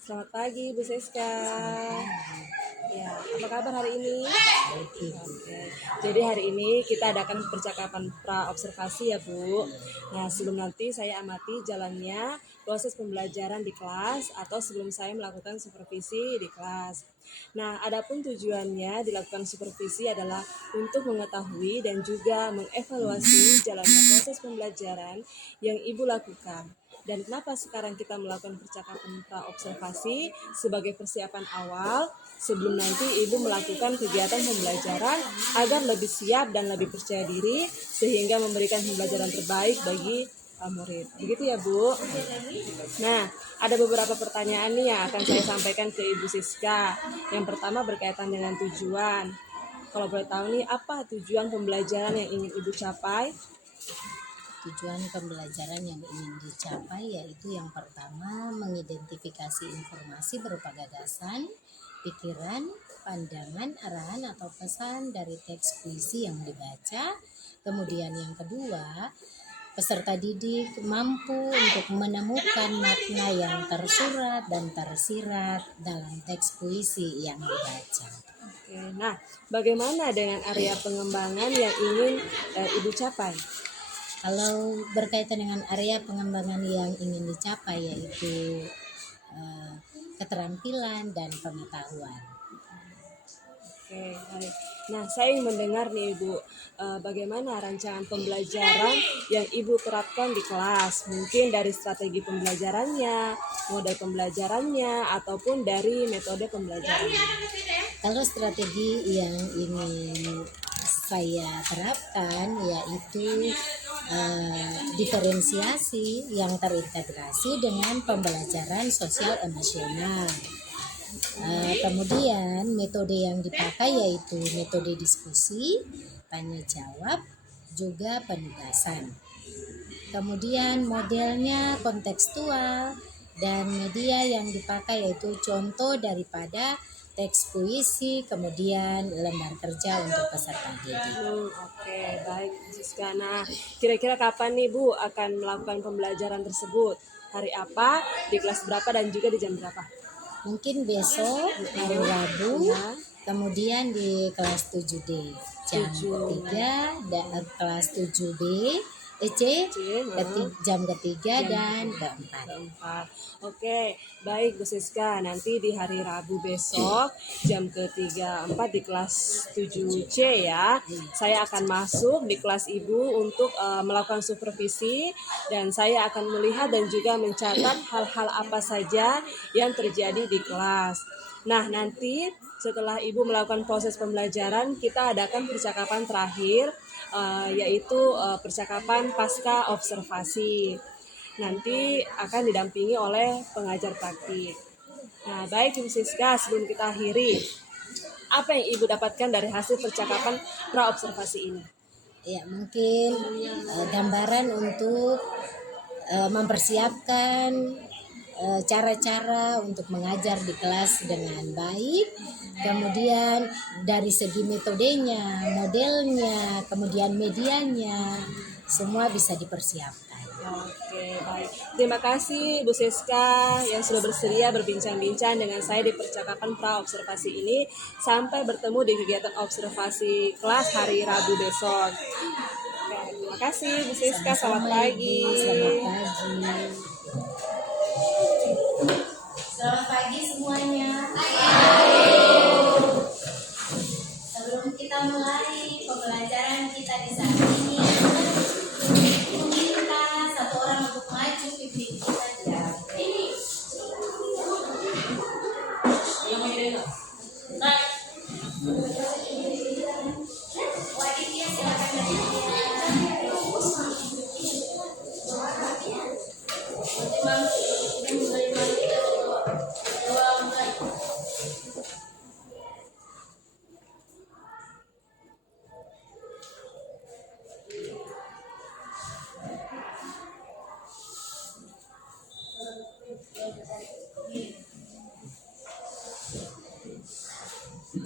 Selamat pagi Bu Siska. Ya, apa kabar hari ini? Oke. Jadi hari ini kita adakan percakapan pra observasi ya Bu. Nah sebelum nanti saya amati jalannya proses pembelajaran di kelas atau sebelum saya melakukan supervisi di kelas. Nah adapun tujuannya dilakukan supervisi adalah untuk mengetahui dan juga mengevaluasi jalannya proses pembelajaran yang Ibu lakukan. Dan kenapa sekarang kita melakukan percakapan pra-observasi sebagai persiapan awal sebelum nanti Ibu melakukan kegiatan pembelajaran agar lebih siap dan lebih percaya diri sehingga memberikan pembelajaran terbaik bagi murid. Begitu ya Bu? Nah, ada beberapa pertanyaan nih yang akan saya sampaikan ke Ibu Siska. Yang pertama berkaitan dengan tujuan. Kalau boleh tahu nih, apa tujuan pembelajaran yang ingin Ibu capai? Tujuan pembelajaran yang ingin dicapai yaitu yang pertama mengidentifikasi informasi berupa gagasan, pikiran, pandangan, arahan atau pesan dari teks puisi yang dibaca. Kemudian yang kedua, peserta didik mampu untuk menemukan makna yang tersurat dan tersirat dalam teks puisi yang dibaca. Oke, nah bagaimmana dengan area pengembangan yang ingin Ibu capai? Kalau berkaitan dengan area pengembangan yang ingin dicapai yaitu keterampilan dan pengetahuan. Oke, baik. Nah, saya ingin mendengar nih Ibu, bagaimana rancangan pembelajaran yang Ibu terapkan di kelas? Mungkin dari strategi pembelajarannya, model pembelajarannya, ataupun dari metode pembelajarannya. Kalau strategi yang ingin saya terapkan yaitu diferensiasi yang terintegrasi dengan pembelajaran sosial emosional. Kemudian metode yang dipakai yaitu metode diskusi, tanya jawab, juga penugasan. Kemudian modelnya kontekstual dan media yang dipakai yaitu contoh daripada teks puisi, kemudian lembar kerja untuk peserta didik. Oke, baik Siska. Nah, kira-kira kapan nih Bu akan melakukan pembelajaran tersebut? Hari apa, di kelas berapa, dan juga di jam berapa? Mungkin besok hari Rabu, kemudian di kelas 7D jam 3 dan kelas 7B jam ketiga dan keempat. Oke, baik Bu Siska. Nanti di hari Rabu besok jam ketiga 4 di kelas 7C ya. Saya akan masuk di kelas Ibu untuk melakukan supervisi dan saya akan melihat dan juga mencatat hal-hal apa saja yang terjadi di kelas. Nah, nanti setelah Ibu melakukan proses pembelajaran, kita adakan percakapan terakhir yaitu percakapan pasca observasi. Nanti akan didampingi oleh pengajar praktik. Nah, baik Ibu Siska, sebelum kita akhiri, apa yang Ibu dapatkan dari hasil percakapan pra-observasi ini? Ya, mungkin gambaran untuk mempersiapkan cara-cara untuk mengajar di kelas dengan baik. Kemudian dari segi metodenya, modelnya, kemudian medianya, semua bisa dipersiapkan. Oke, baik. Terima kasih Bu Siska yang sudah bersedia berbincang-bincang dengan saya di percakapan pra-observasi ini. Sampai bertemu di kegiatan observasi kelas hari Rabu besok. Oke, terima kasih Bu Siska. Selamat pagi. Selamat pagi. Selamat pagi semuanya. Sebelum kita mulai pembelajaran kita di saat ini, minta satu orang untuk maju pimpin kita di dalam ini. Wadidya silakan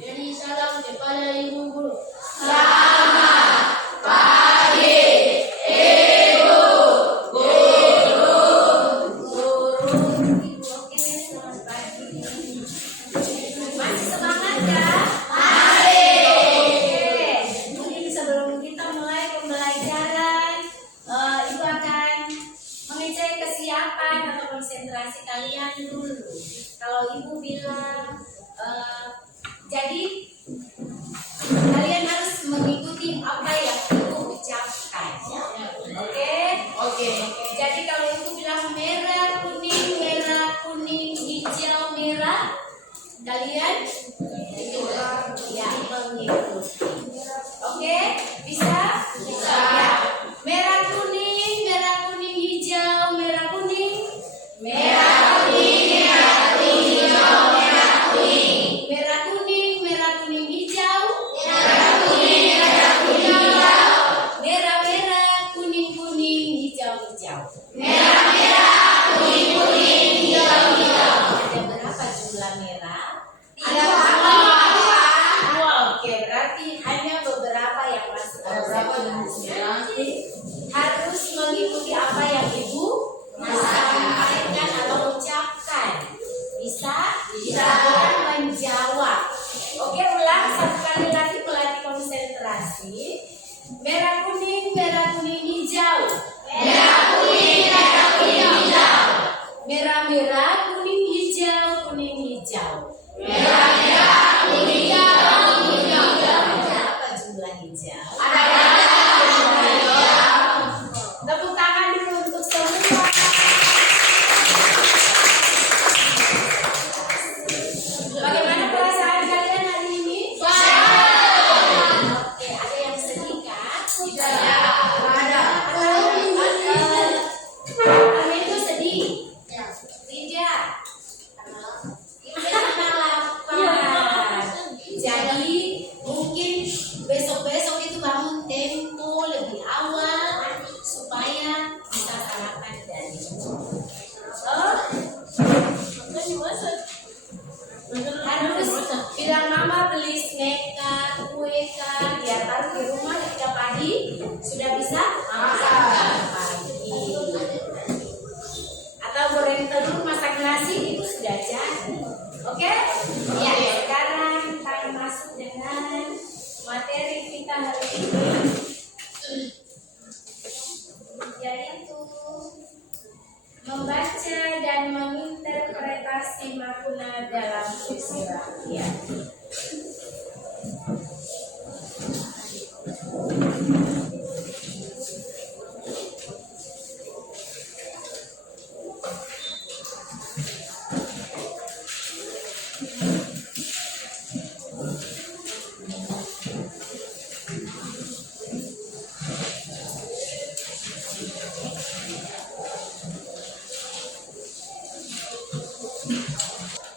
Jadi salam kepada Ibu Guru. Selamat pagi, Ibu Guru. penerapan atau konsentrasi kalian dulu. Kalau ibu bilang, jadi kalian harus mengikuti apa yang ibu ucapkan. Oke? Oke. Jadi kalau ibu bilang merah, kuning, hijau, merah, kalian ya mengikuti. Oke? Bisa? Bisa. Ya. Merah, kuning, hijau, merah, kuning. Merah, kuning, hijau, merah, kuning. Merah, kuning, hijau. Merah, kuning, hijau. Merah, kuning, hijau, hijau. Merah, kuning, hijau, hijau. Ada berapa jumlah merah? Ada dua. Oke, berarti hanya beberapa yang masuk. Harus mengikuti apa yang ibu sampaikan atau ucapkan. Bisa? Bisa. Bukan menjawab. Oke, ulang satu kali lagi melatih konsentrasi. Merah, kuning, hijau. Merah, kuning, hijau. Merah, kuning, hijau, hijau. Merah, kuning, hijau. Berapa jumlah hijau? Tepuk tangan dulu untuk semua. Bagaimana perasaan kalian hari ini? Oke, ada yang sedih kan? Tidak. Ada. Kalian itu sedih? Tidak. Karena lapar. Jadi mungkin besok-besok itu bangun tempo lebih awal supaya bisa sarapan dan harus bilang mama beli snack kah, kue kah, biar taruh di rumah ketika pagi sudah bisa makan pagi. Atau goreng telur, masak nasi itu sudah jadi. Oke? Ya, sekarang kita masuk dengan materi kita hari ini, yaitu membaca dan menginterpretasi makna dalam puisi rakyat.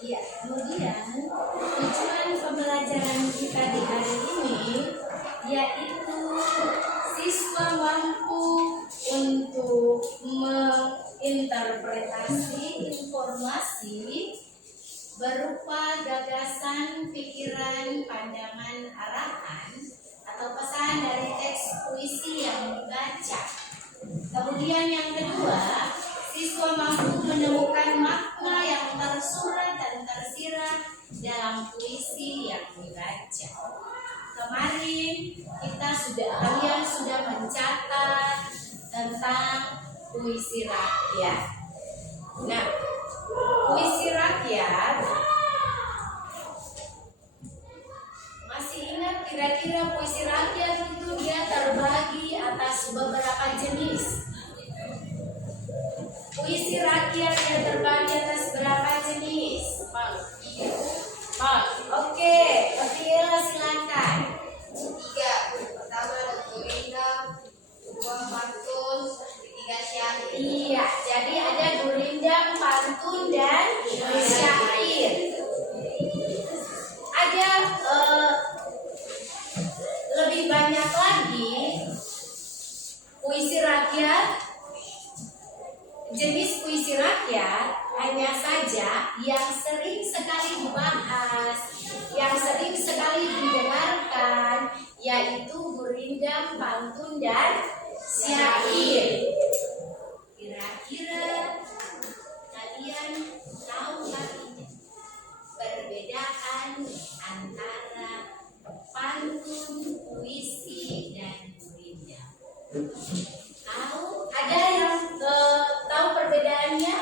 Ya, kemudian tujuan pembelajaran kita di hari ini yaitu siswa mampu untuk menginterpretasi informasi berupa gagasan, pikiran, pandangan, arahan atau pesan dari teks puisi yang dibaca. Kemudian yang kedua, siswa mampu menemukan makna yang tersurat dan tersirat dalam puisi yang dibaca. Kemarin kalian sudah mencatat tentang puisi rakyat. Nah, puisi rakyat, masih ingat kira-kira puisi rakyat itu dia terbagi atas beberapa jenis. Puisi rakyat yang terbagi atas berapa jenis? Oke, Fadila silakan. 3. Pertama ada gurindam, 2 pantun, 3 syair. Iya, jadi ada gurindam, pantun, dan syair. Ada lebih banyak lagi puisi rakyat. Jenis puisi rakyat hanya saja yang sering sekali dibahas, yang sering sekali didengarkan, yaitu gurindam, pantun, dan syair. Kira-kira kalian tahu artinya? Perbedaan antara pantun, puisi, dan gurindam. Tahu? Ada yang tahu perbedaannya?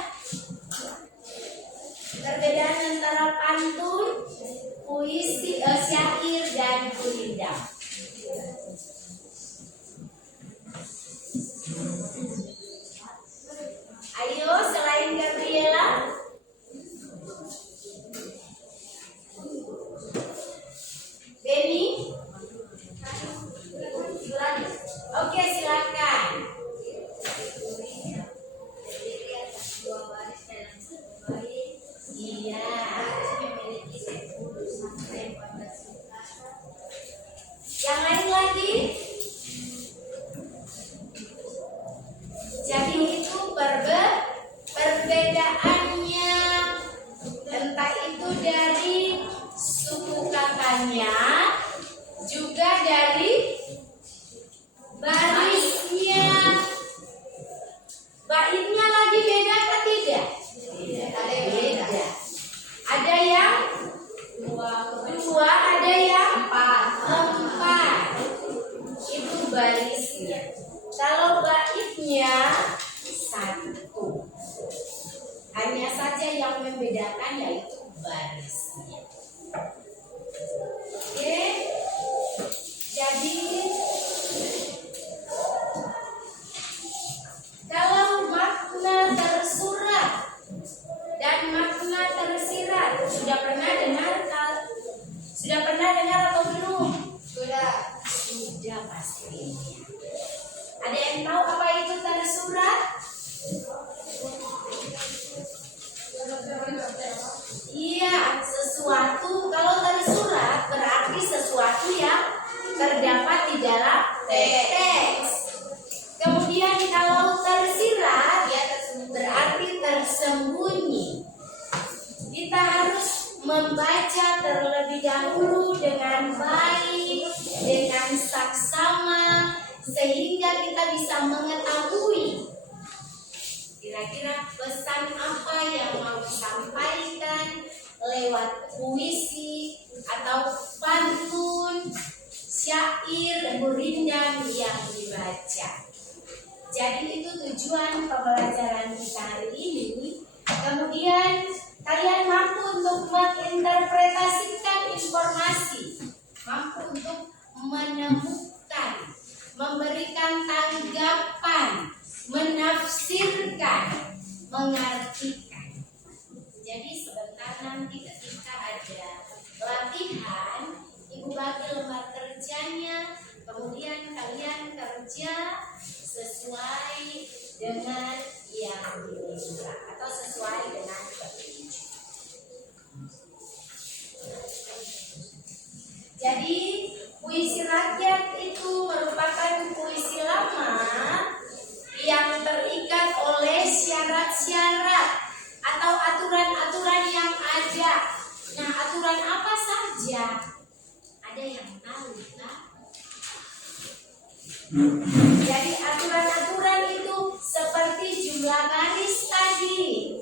bentuk. Hanya saja yang membedakan yaitu barisnya. Oke, jadi kalau makna tersurat dan makna tersirat sudah pernah dengar atau belum? Sudah pastinya. Ada yang tahu apa itu tersurat? Iya, sesuatu kalau tersurat berarti sesuatu yang terdapat di dalam teks. Kemudian kalau tersirat berarti tersembunyi. Kita harus membaca terlebih dahulu dengan baik, dengan saksama, sehingga kita bisa mengetahui kira-kira pesan apa yang mau disampaikan lewat puisi atau pantun, syair, gurindam yang dibaca. Jadi itu tujuan pembelajaran kita hari ini. Kemudian kalian mampu untuk menginterpretasikan informasi, mampu untuk menemukan, memberikan tanggapan, menafsirkan, mengartikan. Jadi sebentar nanti ketika ada latihan, Ibu bagi lembar kerjanya, kemudian kalian kerja sesuai dengan yang diminta atau sesuai dengan petunjuk. Jadi puisi rakyat itu merupakan puisi lama yang terikat oleh syarat-syarat atau aturan-aturan yang ada. Nah, aturan apa saja? Ada yang tahu kan? Jadi aturan-aturan itu seperti jumlah baris tadi,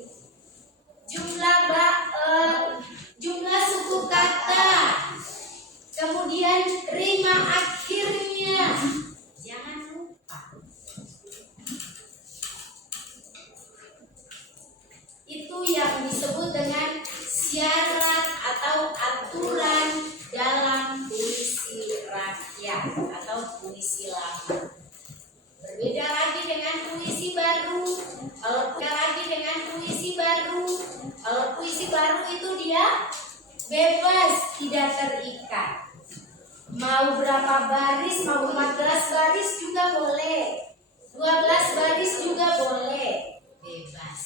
jumlah suku kata, kemudian rima akhirnya. Jangan lupa. Itu yang disebut dengan syarat atau aturan dalam puisi rakyat atau puisi lama. Berbeda lagi dengan puisi baru. Kalau puisi baru itu dia bebas, tidak terikat. Mau berapa baris, mau 14 baris juga boleh, 12 baris juga boleh, bebas.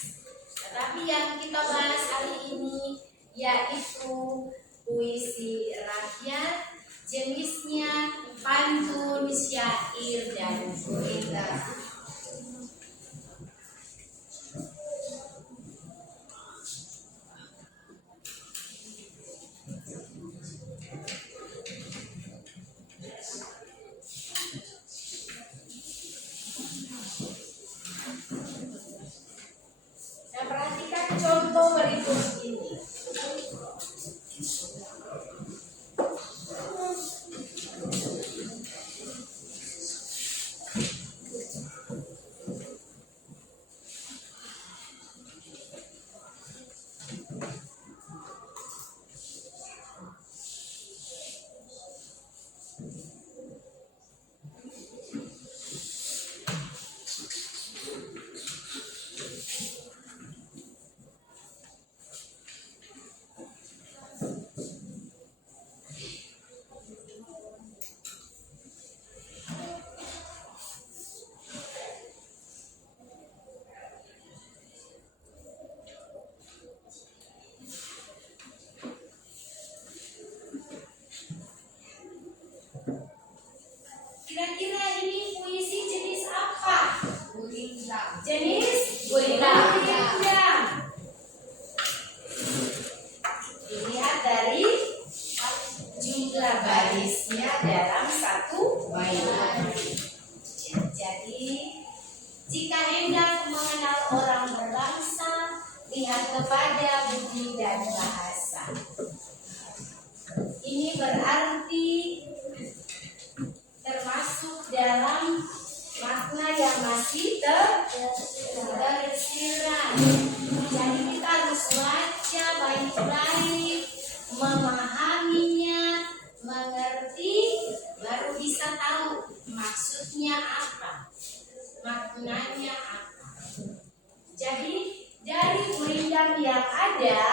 Tetapi yang kita bahas hari ini yaitu puisi rakyat, jenisnya pantun, syair, dan gurindam. Nah, perhatikan contoh berikut ini. Kira-kira ini puisi jenis apa? Gurindam. Jenis gurindam. Dilihat dari jumlah barisnya dalam satu bait. Jadi, jika hendak mengenal orang berbangsa, lihat kepada budi dan bahasa. Ini berarti termasuk dalam makna yang masih tersirat. Jadi kita harus baca baik-baik, memahaminya, mengerti, baru bisa tahu maksudnya apa, maknanya apa. Jadi dari gurindam yang ada,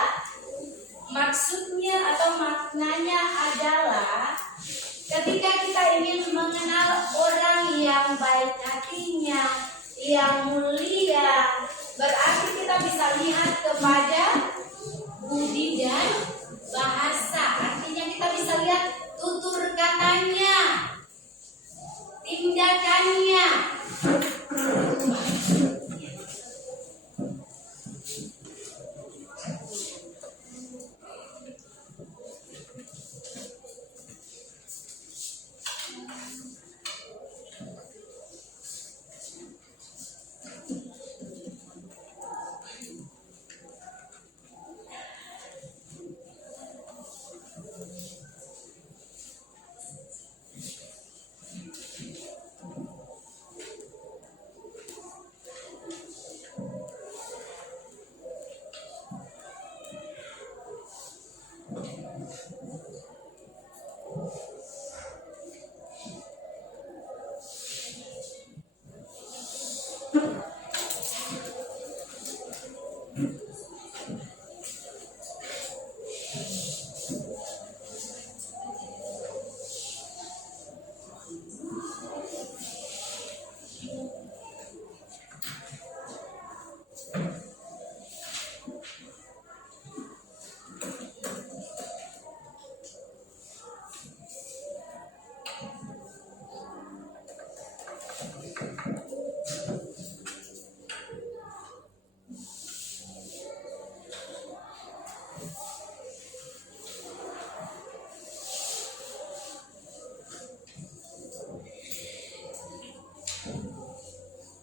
maksudnya atau maknanya adalah ketika kita ingin mengenal orang yang baik hatinya, yang mulia, berarti kita bisa lihat kepada budi dan bahasa. Artinya kita bisa lihat tutur katanya, tindakannya.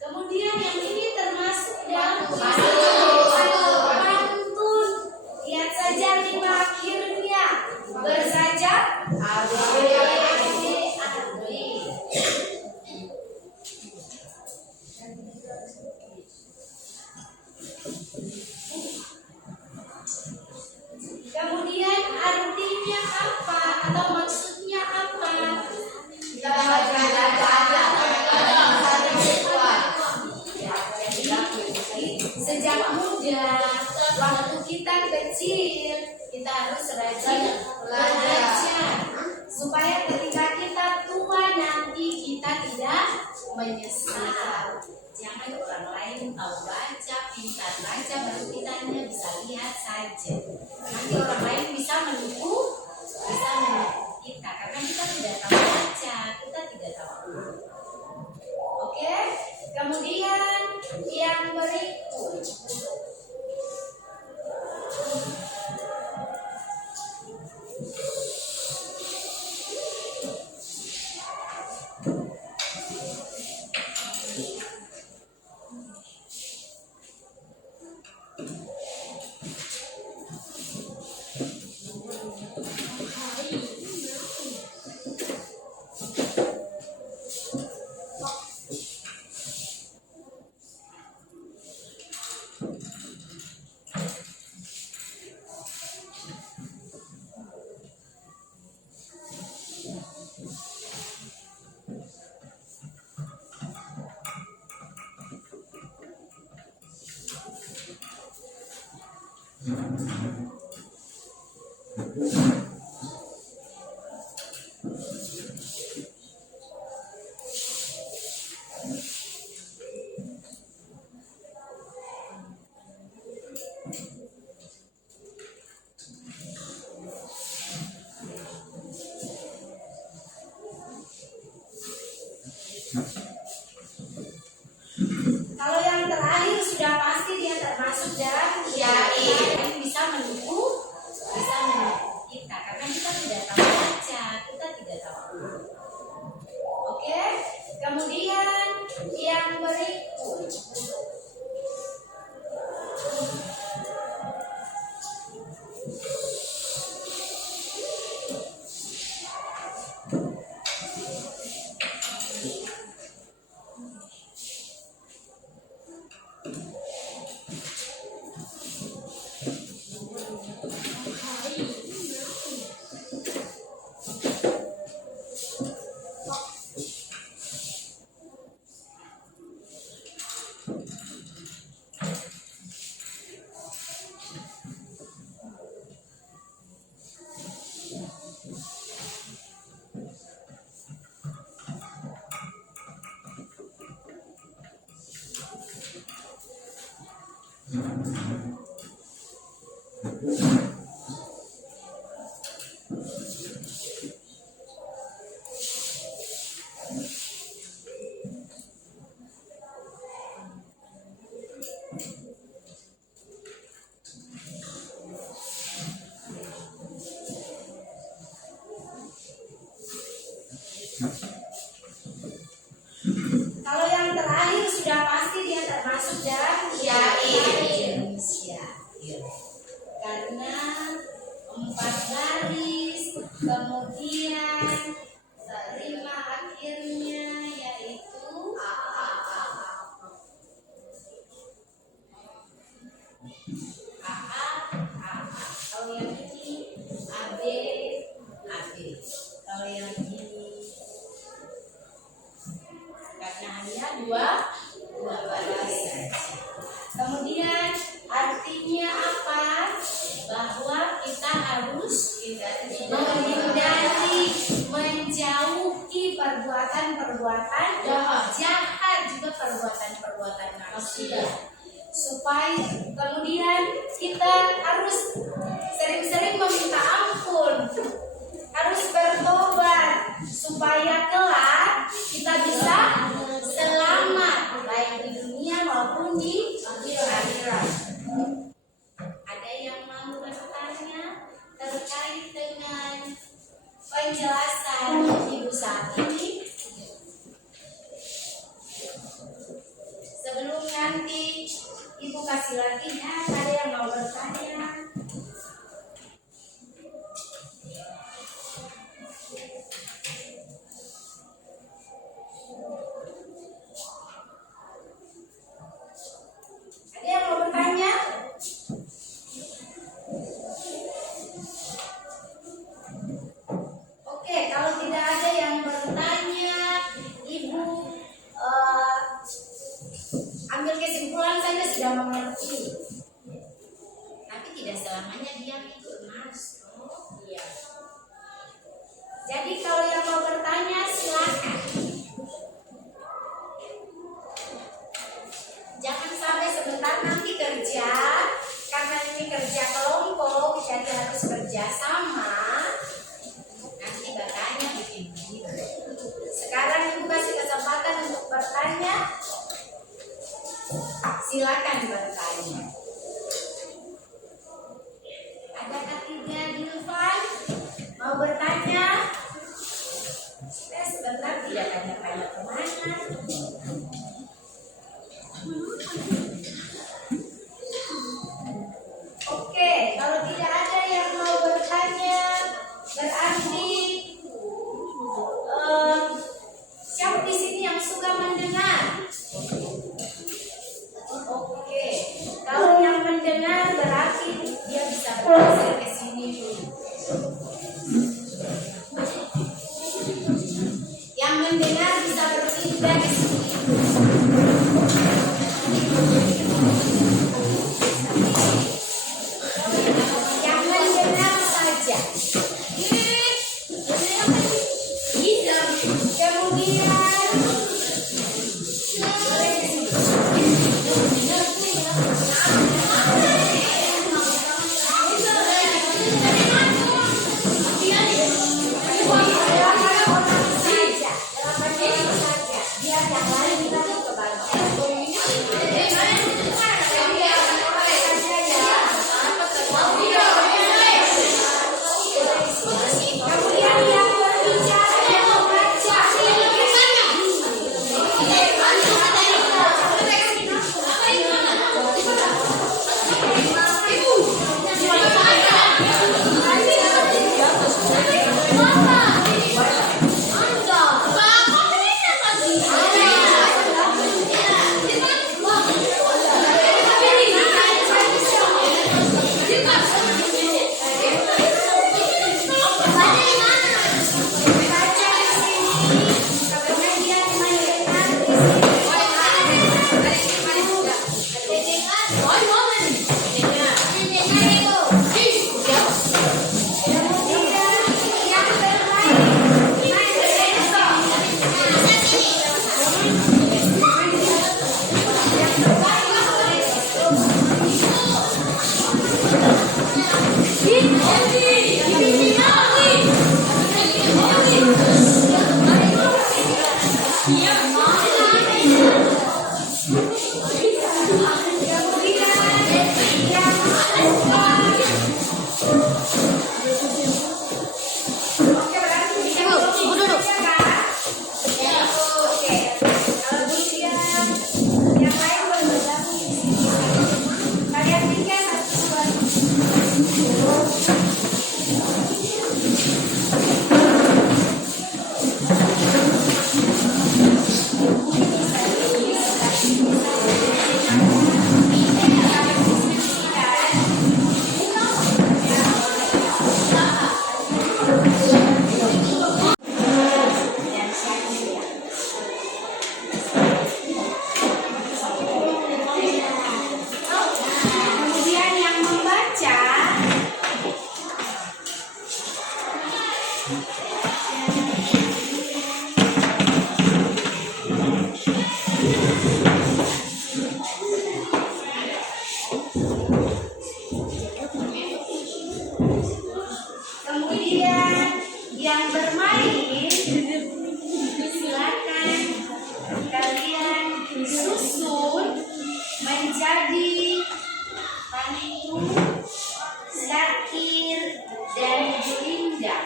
Kemudian yang ini termasuk dalam pantun. Lihat saja lima akhirnya bersajak kemudian artinya apa atau maksudnya apa? Sejak muda, waktu kita kecil, kita harus rajin belajar supaya ketika kita tua nanti kita tidak menyesal. Jangan orang lain tahu baca, pintar baca, baru kita hanya bisa lihat saja. Nanti orang lain bisa menipu kita karena kita tidak tahu baca, kita tidak tahu. Oke, kemudian yang berikut. Kalau yang terakhir sudah pasti dia termasuk dalam yang bisa menipu Kalau yang terakhir sudah pasti dia termasuk dalam syair. Karena 4 baris, kemudian terima akhirnya yaitu A. Kalau yang ini AB. Kalau yang ini karena hanya dua baris saja. Kemudian artinya apa? Bahwa kita harus menghindari, menjauhi perbuatan-perbuatan jahat, juga perbuatan-perbuatan maksiat. Supaya kemudian kita harus sering-sering meminta ampun, harus bertobat supaya kelak kita bisa selamat baik di dunia maupun di akhirat. Ada yang mau bertanya terkait dengan penjelasan Ibu saat ini? Sebelum nanti Ibu kasih latihan, ada yang mau bertanya? Ada yang mau bertanya? Oke, kalau tidak ada yang bertanya, Ibu ambil kesimpulan saja sudah mengerti. Tapi tidak selamanya diam itu emas. Iya. Jadi kalau yang mau bertanya silakan. Jangan sampai sebentar nanti kerja, karena ini kerja kelompok, jadi harus kerja sama. Nanti bertanya bikin video. Sekarang Ibu kasih kesempatan untuk bertanya. Silakan bertanya. Ada ketiga Dilvan mau bertanya? Sebentar tidak tanya-tanya kemana. Oke, kalau tidak ada yang mau bertanya, berarti siapa di sini yang suka mendengar? Oke. Kemudian yang membaca kemudian yang bermain silakan kalian susun menjadi Pantu, Syakir, dan Belinda.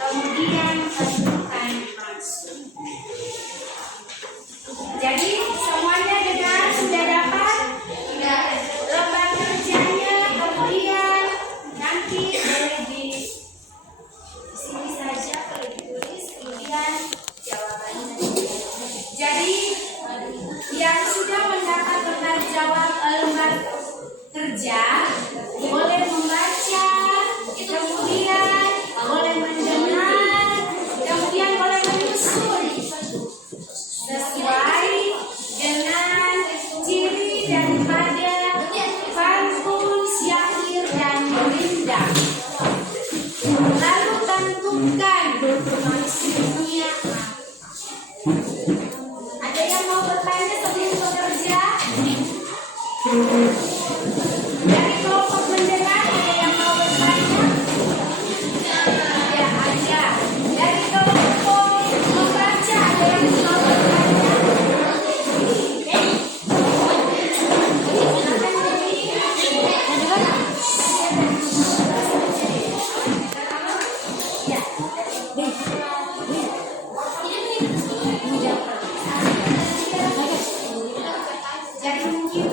Kemudian tentukan maksud. Jadi semuanya sudah dapat? Sudah. Lembar kerjanya kemudian nanti boleh di sini saja boleh ditulis kemudian jawabannya. Jadi yang sudah mendapat lembar lembar kerja boleh membaca, kemudian boleh mendengar, kemudian boleh menyusun sesuai dengan ciri daripada Pantun, Syakir, dan Belinda. Lalu tentukan maksudnya. Ada yang mau bertanya sebelum bekerja? Dari kelompok mendengar ada yang mau bertanya? Ya, ada. Dari kelompok membaca ada yang mau bertanya? Jadi mungkin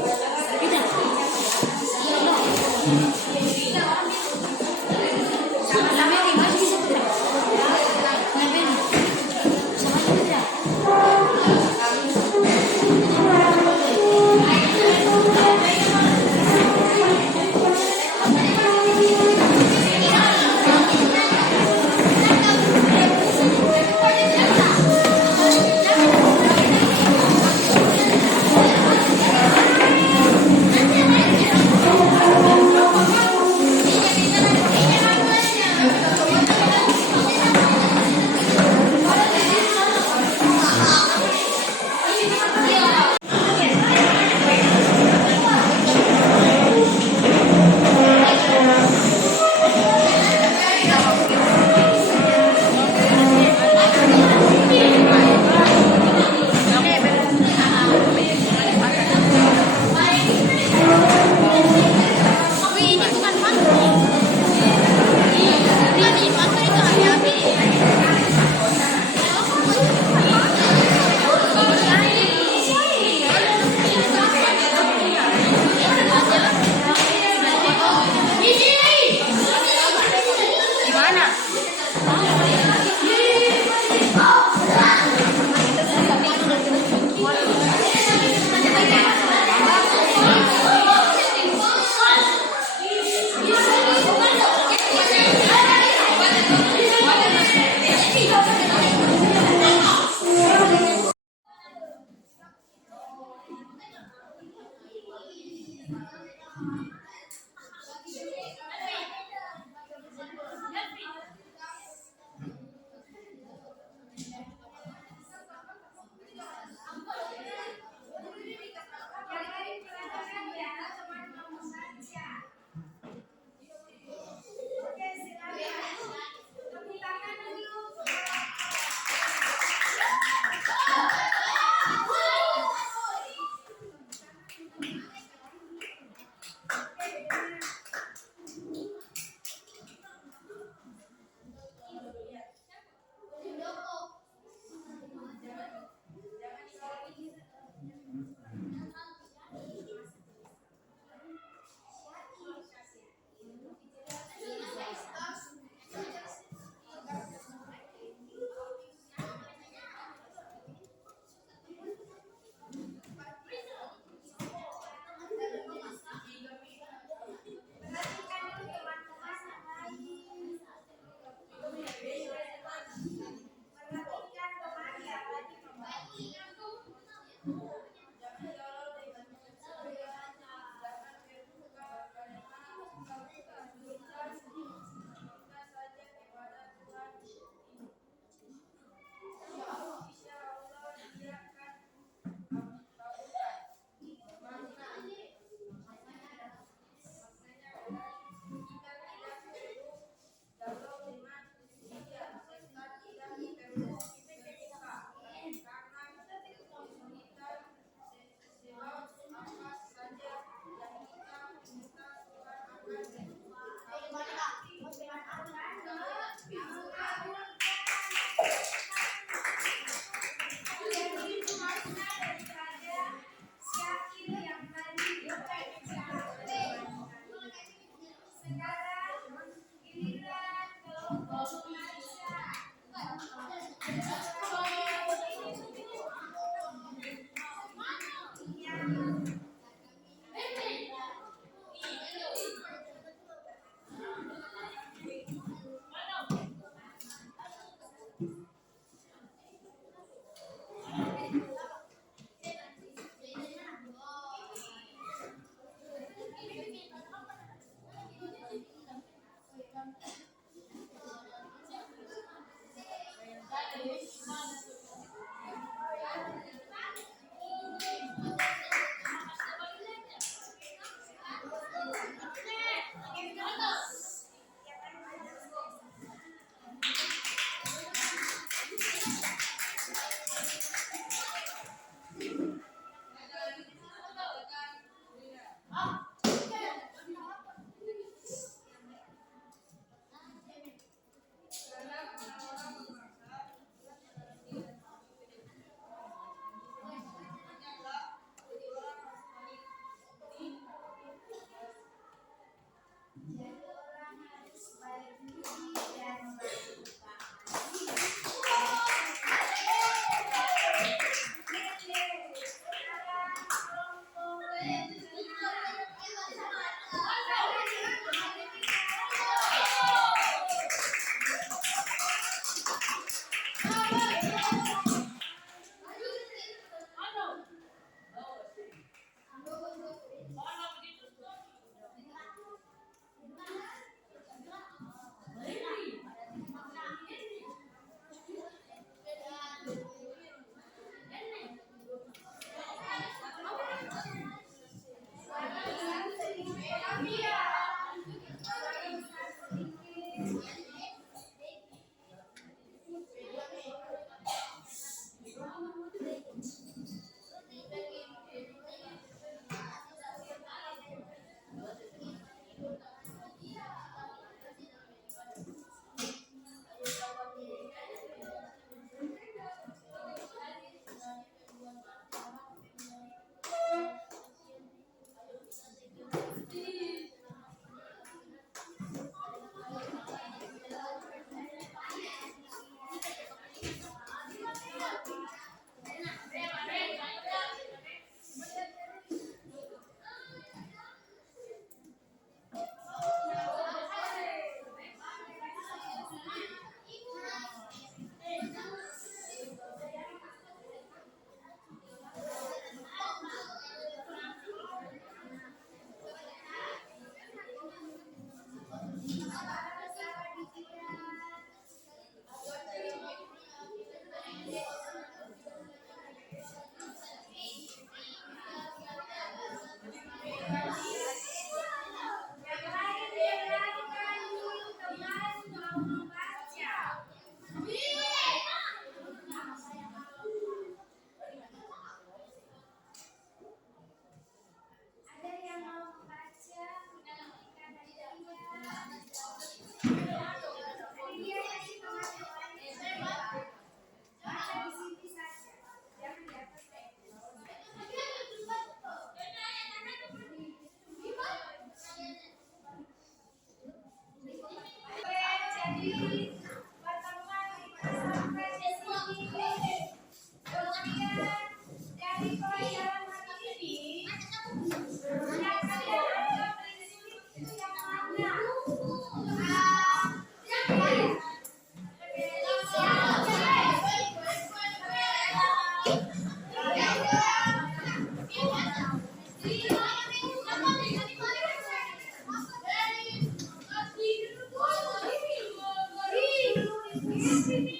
sini.